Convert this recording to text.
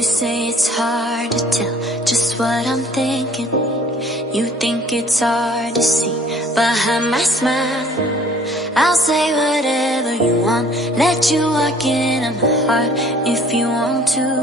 You say it's hard to tell just what I'm thinking. You think it's hard to see behind my smile. I'll say whatever you want, let you walk into my heart if you want to.